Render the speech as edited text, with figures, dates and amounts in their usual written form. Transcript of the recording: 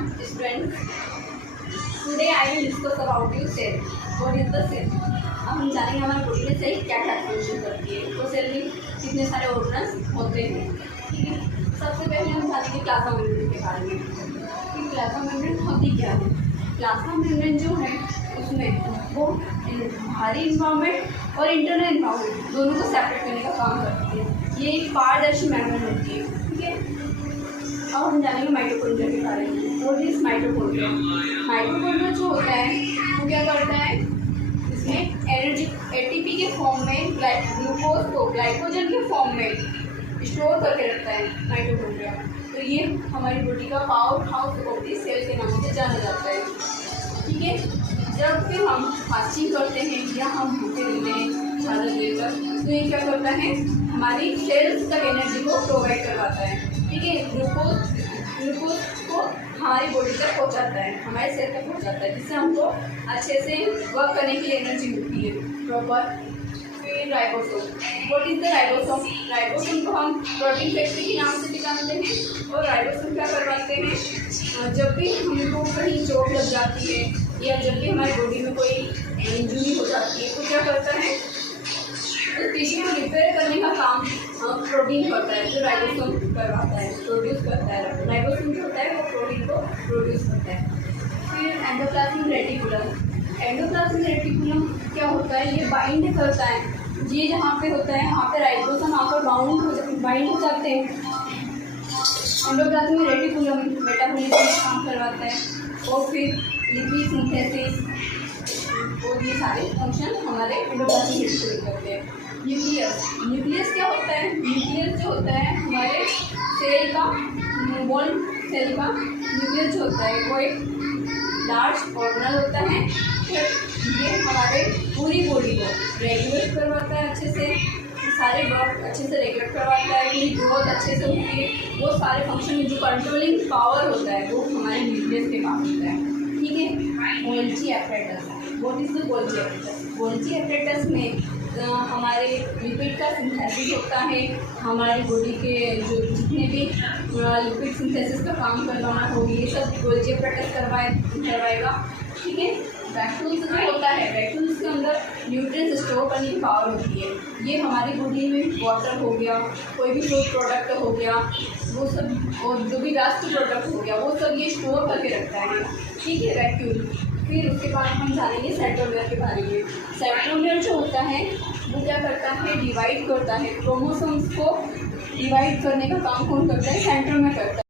everyone, students. Today I will discuss about you cell. What is the cell? अब हम जानेंगे हमारे body में सेल क्या क्या फंक्शन करती है। तो सेल में कितने सारे ऑर्गन्स होते हैं, ठीक है। सबसे पहले हम जानेंगे प्लाज्मा मेम्ब्रेन के बारे में कि प्लाज्मा मेम्ब्रेन होती क्या है। प्लाज्मा मेम्ब्रेन जो है उसमें वो बाहरी इन्वायरमेंट और इंटरनल इन्वायरमेंट दोनों को सेपरेट करने का काम करती है। ये एक पारदर्शी मेम्ब्रेन होती है, ठीक है। अब हम जानेंगे माइटोकॉन्ड्रिया के बारे में। What is mitochondria? माइटोकॉन्ड्रिया जो होता है वो क्या करता है, इसमें एनर्जी एटीपी के फॉर्म में ग्लूकोज को ग्लाइकोजन के फॉर्म में स्टोर करके रखता है माइटोकॉन्ड्रिया। तो ये हमारी बॉडी का power house of the cell के नाम से जाना जाता है, ठीक है। जब फिर हम फास्टिंग करते हैं या हम भूखे रहते हैं ज़्यादा देर तक, तो ये क्या करता है, हमारी सेल्स तक एनर्जी को प्रोवाइड करवाता है, ठीक है। ग्लूकोज को हमारी बॉडी तक पहुंचाता है, हमारे सेल तक पहुंचाता है, जिससे हमको अच्छे से वर्क करने के लिए एनर्जी मिलती है प्रॉपर। फिर ribosome. What is the ribosome? Ribosome को हम प्रोटीन फैक्ट्री के नाम से भी जानते हैं। और राइबोसोम क्या करवाते हैं, जब भी हमको कहीं चोट लग जाती है या जब भी हमारी बॉडी में कोई इंजरी हो जाती है, तो क्या करता है, तो टिश्यू को रिपेयर करने का काम प्रोटीन करता है, जो राइबोसोम करवाता है, प्रोड्यूस करता है। राइबोसोम जो होता है वो प्रोटीन को प्रोड्यूस करता है। फिर एंडोप्लाज्मिक रेटिकुलम। एंडोप्लाज्मिक रेटिकुलम क्या होता है, ये बाइंड करता है, ये जहाँ पे होता है वहाँ पे राइबोसोम आकर बाइंड हो जाते हैं। एंडोप्लाज्मिक रेटिकुलम मेटाबॉलिज्म का काम करवाता है और फिर लिपिड सिंथेसिस और ये सारे फंक्शन हमारे एंडोप्लाज्मिक रेटिकुलम करते हैं। न्यूक्लियस क्या होता है? न्यूक्लियस जो होता है हमारे सेल का, न्यूबॉर्न सेल का न्यूक्लियस जो होता है वो एक लार्ज ऑर्गेनल होता है। ये हमारे पूरी बॉडी को रेगुलेट करवाता है, अच्छे से सारे वर्क अच्छे से रेगुलेट करवाता है, पूरी ग्रोथ अच्छे से होती है। वो सारे फंक्शन जो कंट्रोलिंग पावर होता है वो हमारे न्यूक्लियस के पास होता है, ठीक है। Golgi apparatus. What is the Golgi apparatus? Golgi apparatus में हमारे लिपिड का सिंथेसिस होता है, हमारी बॉडी के जो जितने भी लिपिड सिंथेसिस का काम करवाना हो ये सब गोल्जी एपरेटस करवाएगा, ठीक है। वैक्यूल्स जो होता है, वैक्यूल्स के अंदर न्यूट्रिएंट्स स्टोर करने की पावर होती है। ये हमारी बॉडी में वाटर हो गया, कोई भी फूड प्रोडक्ट हो गया, वो सब, और जो भी वेस्ट प्रोडक्ट हो गया वो सब ये स्टोर करके रखता है, ठीक है, वैक्यूल। फिर उसके बाद हम जानेंगे सेंट्रोमियर के बारे में। सेंट्रोमियर जो होता है वो क्या करता है, डिवाइड करता है। क्रोमोसोम्स को डिवाइड करने का काम कौन करता है? सेंट्रोमियर करता है।